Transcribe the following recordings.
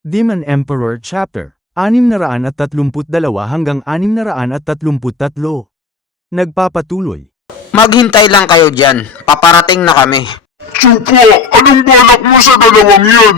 Demon Emperor Chapter 632 hanggang 633. Nagpapatuloy. Maghintay lang kayo dyan. Paparating na kami. Chupa, anong balak mo sa dalawang yan?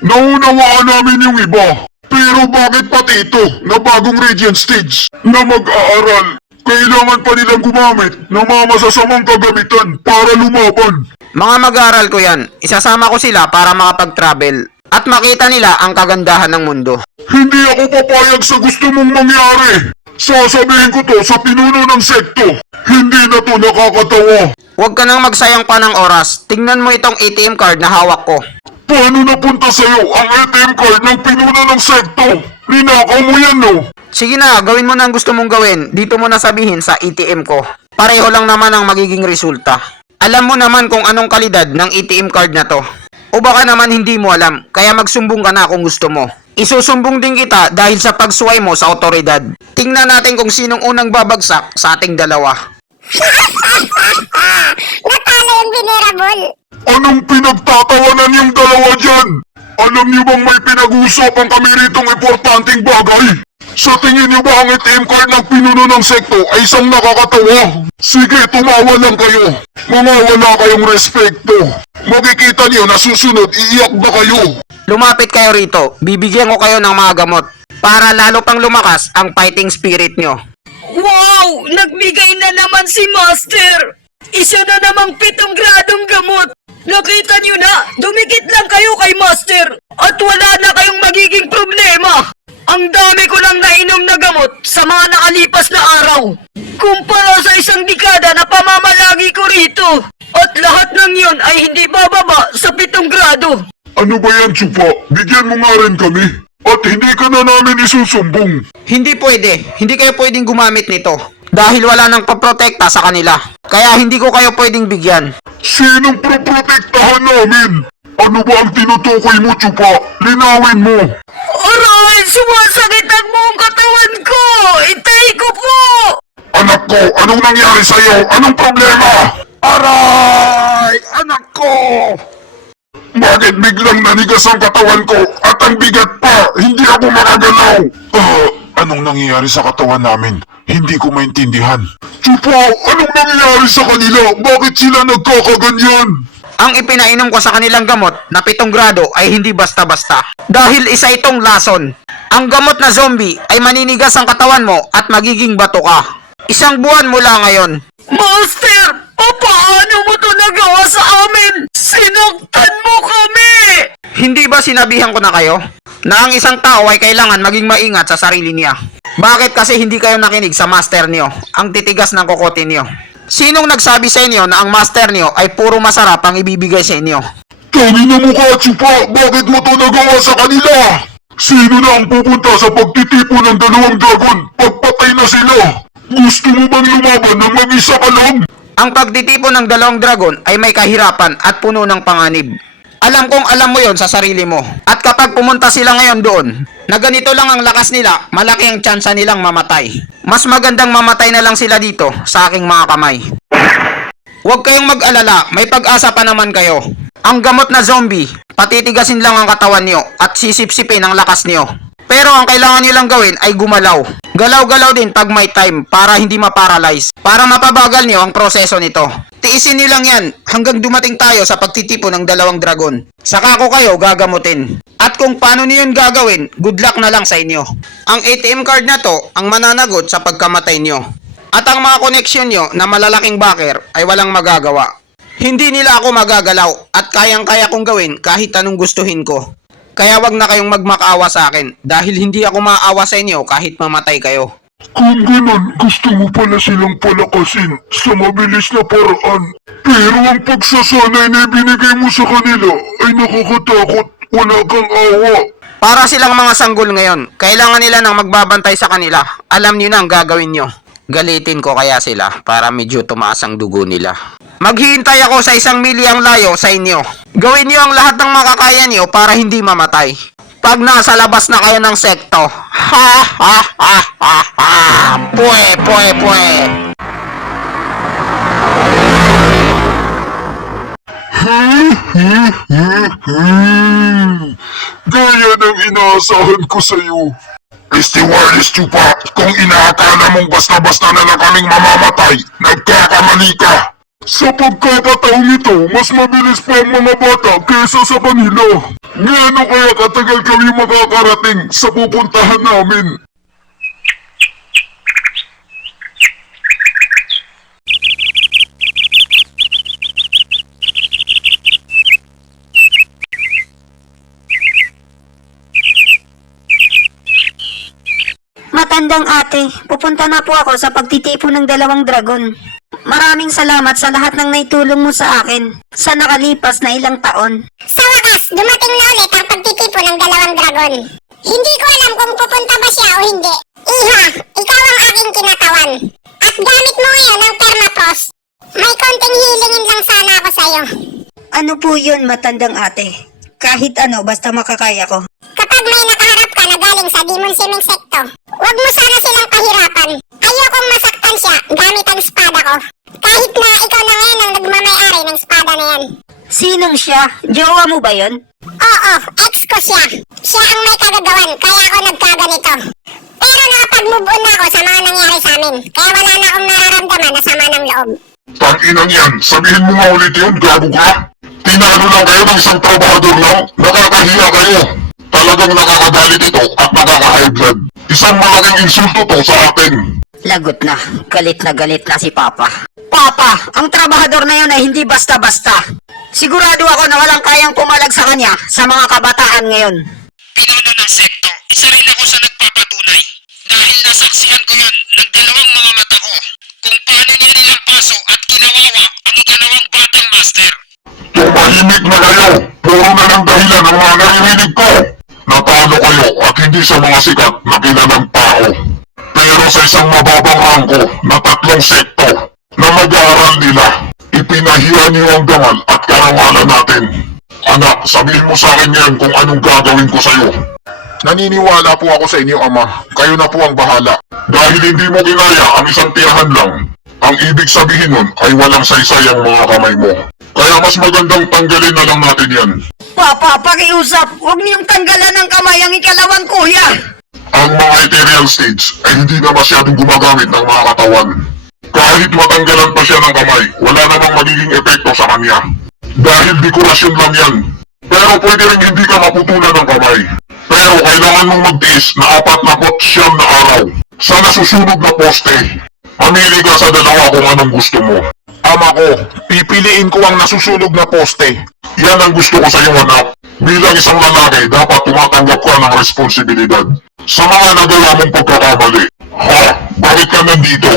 Naunawaan namin yung iba. Pero bakit pati ito na bagong Radiant Stage na mag-aaral? Kailangan pa nilang gumamit ng mga masasamang kagamitan para lumaban. Mga mag-aaral ko yan. Isasama ko sila para makapag-travel at makita nila ang kagandahan ng mundo. Hindi ako papayag sa gusto mong mangyari. Sasabihin ko to sa pinuno ng sekto. Hindi na to nakakatawa. Huwag ka nang magsayang pa ng oras. Tingnan mo itong ATM card na hawak ko. Paano napunta sa'yo ang ATM card ng pinuno ng sekto? Ninakaw mo yan, no? Sige na, gawin mo na ang gusto mong gawin. Dito mo na sabihin sa ATM ko. Pareho lang naman ang magiging resulta. Alam mo naman kung anong kalidad ng ATM card na to. O baka naman hindi mo alam, kaya magsumbong ka na kung gusto mo. Isusumbong din kita dahil sa pagsway mo sa otoridad. Tingnan natin kung sinong unang babagsak sa ating dalawa. Natalo yung Venerable. Anong pinagtatawanan yung dalawa dyan? Alam niyo bang may pinag-uusapan kami ritong importanteng bagay? Sa tingin niyo ba ang ATM card ng pinuno ng sekto ay isang nakakatawa? Sige, tumawa lang kayo. Mga wala kayong respekto. Makikita niyo na susunod, iiyak ba kayo? Lumapit kayo rito, bibigyan ko kayo ng mga gamot para lalo pang lumakas ang fighting spirit nyo. Wow! Nagbigay na naman si Master! Isa na namang 7 gradong gamot! Nakita niyo na, dumikit lang kayo kay Master at wala na kayong magiging problema! Ang dami ko lang nainom na gamot sa mga nakalipas na araw. Kumpara sa isang dekada na pamamalagi ko rito. At lahat ng yon ay hindi bababa sa 7 grado. Ano ba yan, Chupa? Bigyan mo nga rin kami. At hindi ka na namin isusumbong. Hindi pwede, hindi kayo pwedeng gumamit nito. Dahil wala nang paprotekta sa kanila. Kaya hindi ko kayo pwedeng bigyan. Sinong proprotektahan namin? Ano ba ang tinutukoy mo, Chupa? Linawin mo. Aray! Sumasakit ang buong katawan ko! Itay ko po! Anak ko, anong nangyari sa'yo? Anong problema? Aray! Anak ko! Bakit biglang nanigas ang katawan ko at ang bigat pa? Hindi ako makagalaw. Anong nangyayari sa katawan namin? Hindi ko maintindihan. Chupa, anong nangyayari sa kanila? Bakit sila nagkakaganyan? Ang ipinainom ko sa kanilang gamot na 7 grado ay hindi basta-basta. Dahil isa itong lason. Ang gamot na zombie ay maninigas ang katawan mo at magiging bato ka. 1 buwan mula ngayon. Master! Paano mo to nagawa sa amin? Sinaktan mo kami! Hindi ba sinabihan ko na kayo? Na ang isang tao ay kailangan maging maingat sa sarili niya. Bakit kasi hindi kayo nakinig sa master niyo? Ang titigas ng kokote niyo. Sinong nagsabi sa inyo na ang master niyo ay puro masarap ang ibibigay sa inyo? Tangin na mukha, Chupa! Bakit mo to nagawa sa kanila? Sino na ang pupunta sa pagtitipo ng 2 dragon? Pagpatay na sila! Gusto mo bang lumaban ng mag-isa ka lang? Ang pagtitipon ng 2 dragon ay may kahirapan at puno ng panganib. Alam kong alam mo yon sa sarili mo. At kapag pumunta sila ngayon doon, na ganito lang ang lakas nila, malaki ang tsansa nilang mamatay. Mas magandang mamatay na lang sila dito sa aking mga kamay. Huwag kayong mag-alala, may pag-asa pa naman kayo. Ang gamot na zombie, patitigasin lang ang katawan niyo at sisipsipin ang lakas niyo. Pero ang kailangan niyo lang gawin ay gumalaw. Galaw-galaw din pag may time para hindi maparalyze. Para mapabagal niyo ang proseso nito. Tiisin niyo lang yan hanggang dumating tayo sa pagtitipo ng 2 dragon. Saka ko kayo gagamutin. At kung paano niyo yun gagawin, good luck na lang sa inyo. Ang ATM card na to ang mananagot sa pagkamatay niyo. At ang mga koneksyon niyo na malalaking backer ay walang magagawa. Hindi nila ako magagalaw at kayang-kaya kong gawin kahit anong gustuhin ko. Kaya wag na kayong magmakaawa sa akin dahil hindi ako maaawa sa inyo kahit mamatay kayo. Kung ganun, gusto mo pala silang palakasin sa mabilis na paraan. Pero ang pagsasanay na ibinigay mo sa kanila ay nakakatakot. Wala kang awa. Para silang mga sanggol ngayon, kailangan nila ng magbabantay sa kanila. Alam niyo na ang gagawin nyo. Galitin ko kaya sila para medyo tumaas ang dugo nila. Maghihintay ako sa 1 milyang layo sa inyo. Gawin niyo ang lahat ng makakaya niyo para hindi mamatay. Pag nasa labas na kayo ng sekto, ha ha ha ha ha, pwe pwe pwe. Gaya ng inaasahan ko sa'yo. Stewardess Chupa, kung inaakala mong basta-basta na lang kaming mamamatay, nagkakamali ka. Sa pagkakataong ito, mas mabilis pa ang mga bata kaysa sa kanila. Gaano kaya katagal kami makakarating sa pupuntahan namin? Matandang ate, pupunta na po ako sa pagtitipon ng 2 dragon. Maraming salamat sa lahat ng naitulong mo sa akin sa nakalipas na ilang taon. Sa wakas, dumating na ulit ang pagtitipon ng 2 dragon. Hindi ko alam kung pupunta ba siya o hindi. Iha, ikaw ang aking kinatawan. At gamit mo ngayon ang permafrost. May konting hilingin lang sana ako sa'yo. Ano po yun, matandang ate? Kahit ano, basta makakaya ko. Kapag may nakaharap ka na galing sa Demon Swimming Secto, huwag mo sana silang pahirapan. Ayokong masaktan siya gamit ang espada ko. Kahit na ikaw na ngayon ang nagmamayari ng espada na yan. Sinong siya? Jowa mo ba yun? Oo, ex ko siya. Siya ang may kagagawan, kaya ako nagkaganito. Pero nakapag-move on na ako sa mga nangyari sa amin, kaya wala na akong nararamdaman na sama ng loob. Tanginang yan, sabihin mo nga ulit yun, gago ka. Tinalo lang kayo ng isang trabahador lang, nakakahiya kayo. Talagang nakakagalit ito at nakaka-high blood. Isang malaking insulto to sa atin. Lagot na galit na si Papa. Papa, ang trabahador na yun ay hindi basta-basta. Sigurado ako na walang kayang pumalag sa kanya sa mga kabataan ngayon. Pinuno ng sekto, isa rin ako sa nagpapatunay. Dahil nasaksihan ko yun ng 2 mga mata ko. Kung paano niya nilampaso at kinawawa ang ikalawang batang master. Tumahimik na kayo, puro na lang dahilan ang mga naririnig ko. Natalo kayo at hindi sa mga sikat na kilalang tao. Pero sa isang mababang rangko na 3 sekto na mag-aaral nila, ipinahiya niyo ang dangal at karangalan natin. Anak, sabihin mo sa akin yan kung anong gagawin ko sa'yo. Naniniwala po ako sa inyo, Ama. Kayo na po ang bahala. Dahil hindi mo ginaya ang isang tirahan lang, ang ibig sabihin nun ay walang saysay ang mga kamay mo. Kaya mas magandang tanggalin na lang natin yan. Papa, pakiusap, huwag niyong tanggalan ng kamay ang ikalawang kuya. Ang mga ethereal stage ay hindi na masyadong gumagamit ng mga katawan. Kahit matanggalan pa siya ng kamay, wala namang magiging epekto sa kanya. Dahil dekorasyon lang yan. Pero pwede rin hindi ka maputulan ng kamay. Pero kailangan mong magtiis na 49 na araw sa nasusunog na poste. Mamili ka sa dalawa kung anong gusto mo. Ama ko, pipiliin ko ang nasusunog na poste. Yan ang gusto ko sa iyo, anak. Bilang isang lalaki, dapat tumatanggap ka ng responsibilidad sa mga nagawa mong pagkakamali. Ha? Bakit ka nandito?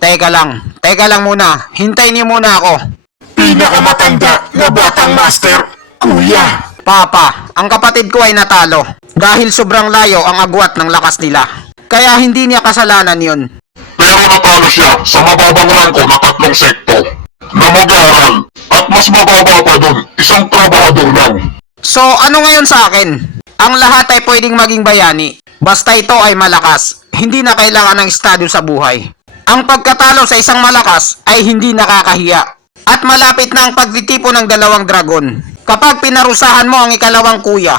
Teka lang muna. Hintayin niyo muna ako. Pinakamatanda na batang master, kuya. Papa, ang kapatid ko ay natalo. Dahil sobrang layo ang agwat ng lakas nila. Kaya hindi niya kasalanan yun. Pero natalo siya sa mababang rangko na 3 sekto na mag-aaral at mas mababa pa dun, isang trabahador lang. So ano ngayon sa akin? Ang lahat ay pwedeng maging bayani. Basta ito ay malakas. Hindi na kailangan ng estado sa buhay. Ang pagkatalo sa isang malakas ay hindi nakakahiya. At malapit na ang pagtitipon ng 2 dragon. Kapag pinarusahan mo ang ikalawang kuya,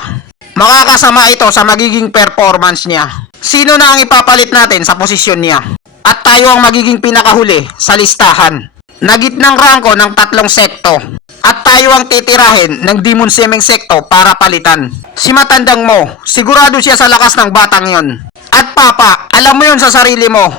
makakasama ito sa magiging performance niya. Sino na ang ipapalit natin sa posisyon niya? At tayo ang magiging pinakahuli sa listahan. Nagitnang rangko ng 3 sekto. At tayo ang titirahin ng Demon Swimming Secto para palitan. Si matandang mo, sigurado siya sa lakas ng batang yon. At Papa, alam mo yon sa sarili mo,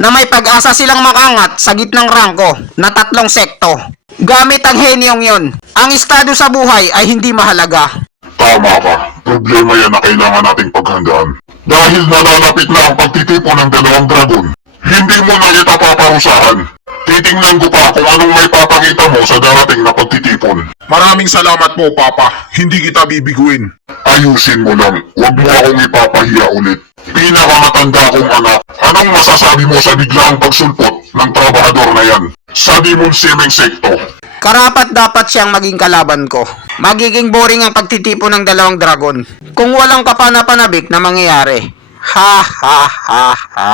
na may pag-asa silang makangat sa gitnang rangko na 3 sekto. Gamit ang henyong yon, ang estado sa buhay ay hindi mahalaga. Tama ka, problema yan na kailangan nating paghandaan. Dahil nalalapit na ang pagtitipon ng 2 dragon, hindi mo na kita paparusahan. Titingnan ko pa kung anong may papakita mo sa darating na pagtitipon. Maraming salamat po, Papa. Hindi kita bibiguin. Ayusin mo lang. Huwag mo akong ipapahiya ulit. Pinakamatanda kong anak. Anong masasabi mo sa biglaang pagsulpot ng trabahador na yan? Sa Demon Swimming Secto. Karapat dapat siyang maging kalaban ko. Magiging boring ang pagtitipon ng 2 dragon kung walang kapanapanabik na mangyayari. Ha ha ha ha.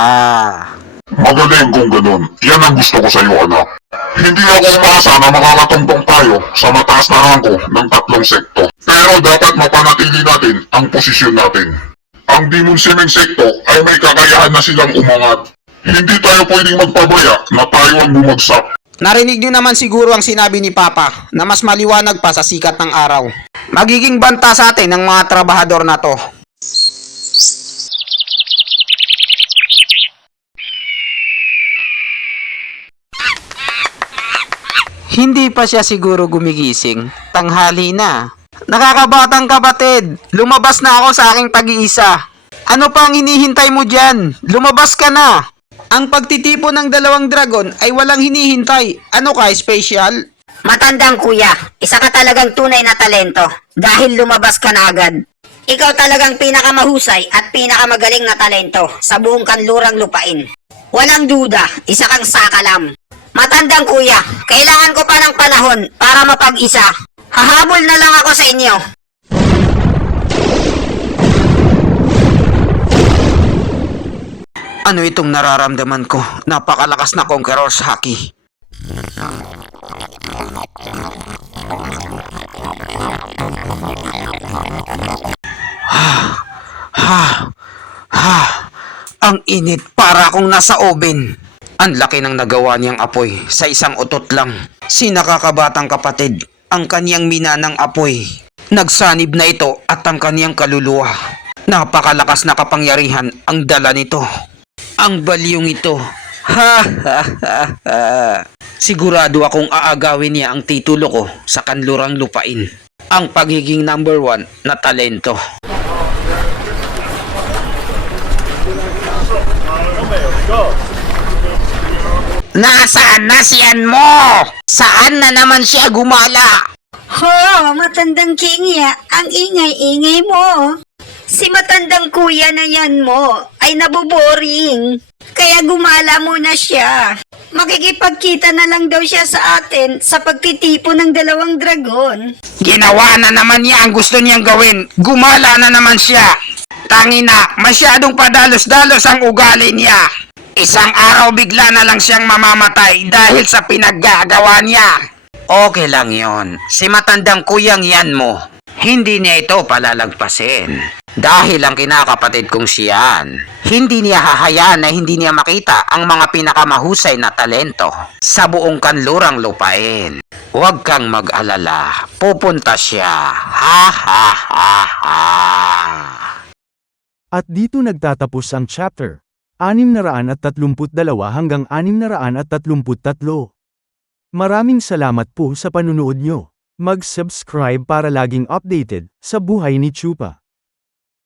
Magaling kung ganun. Yan ang gusto ko sa iyo, anak. Hindi ako umasa na makakatumpong tayo sa mataas na rangko ng 3 sekto. Pero dapat mapanatili natin ang posisyon natin. Ang Demon Semen sekto ay may kakayahan na silang umangat. Hindi tayo pwedeng magpabaya na tayo ang bumagsak. Narinig nyo naman siguro ang sinabi ni Papa na mas maliwanag pa sa sikat ng araw. Magiging banta sa atin ng mga trabahador na to. Hindi pa siya siguro gumigising. Tanghali na. Nakakabatang kapatid, lumabas na ako sa aking tag-iisa. Ano pa ang hinihintay mo dyan? Lumabas ka na! Ang pagtitipon ng 2 dragon ay walang hinihintay. Ano ka, special? Matandang kuya, isa ka talagang tunay na talento dahil lumabas ka na agad. Ikaw talagang pinakamahusay at pinakamagaling na talento sa buong kanlurang lupain. Walang duda, isa kang sakalam. Matandang kuya, kailangan ko pa ng panahon para mapag-isa. Hahabol na lang ako sa inyo. Ano itong nararamdaman ko? Napakalakas na Conqueror's Haki. Ang init para akong nasa oven. Ang laki ng nagawa niyang apoy sa isang utot lang. Si nakakabatang kapatid, ang kaniyang minanang apoy. Nagsanib na ito at ang kaniyang kaluluwa. Napakalakas na kapangyarihan ang dala nito. Ang balyong ito. Ha ha ha ha. Sigurado akong aagawin niya ang titulo ko sa kanlurang lupain. Ang pagiging number 1 na talento. Nasaan na siyan mo? Saan na naman siya gumala? Ha, matandang kingya, ang ingay-ingay mo. Si matandang kuya na yan mo ay naboboring. Kaya gumala muna siya. Makikipagkita na lang daw siya sa atin sa pagtitipo ng 2 dragon. Ginawa na naman niya ang gusto niyang gawin. Gumala na naman siya. Tangina, masyadong padalos-dalos ang ugali niya. Isang araw bigla na lang siyang mamamatay dahil sa pinaggagawa niya. Okay lang yon. Si matandang kuyang yan mo. Hindi niya ito palalagpasin. Dahil ang kinakapatid kong siyan, hindi niya hahayaan na hindi niya makita ang mga pinakamahusay na talento sa buong kanlurang lupain. Huwag kang mag-alala, pupunta siya. Ha ha ha ha. At dito nagtatapos ang chapter 632 hanggang 633. Maraming salamat po sa panunood nyo. Mag-subscribe para laging updated sa buhay ni Chupa.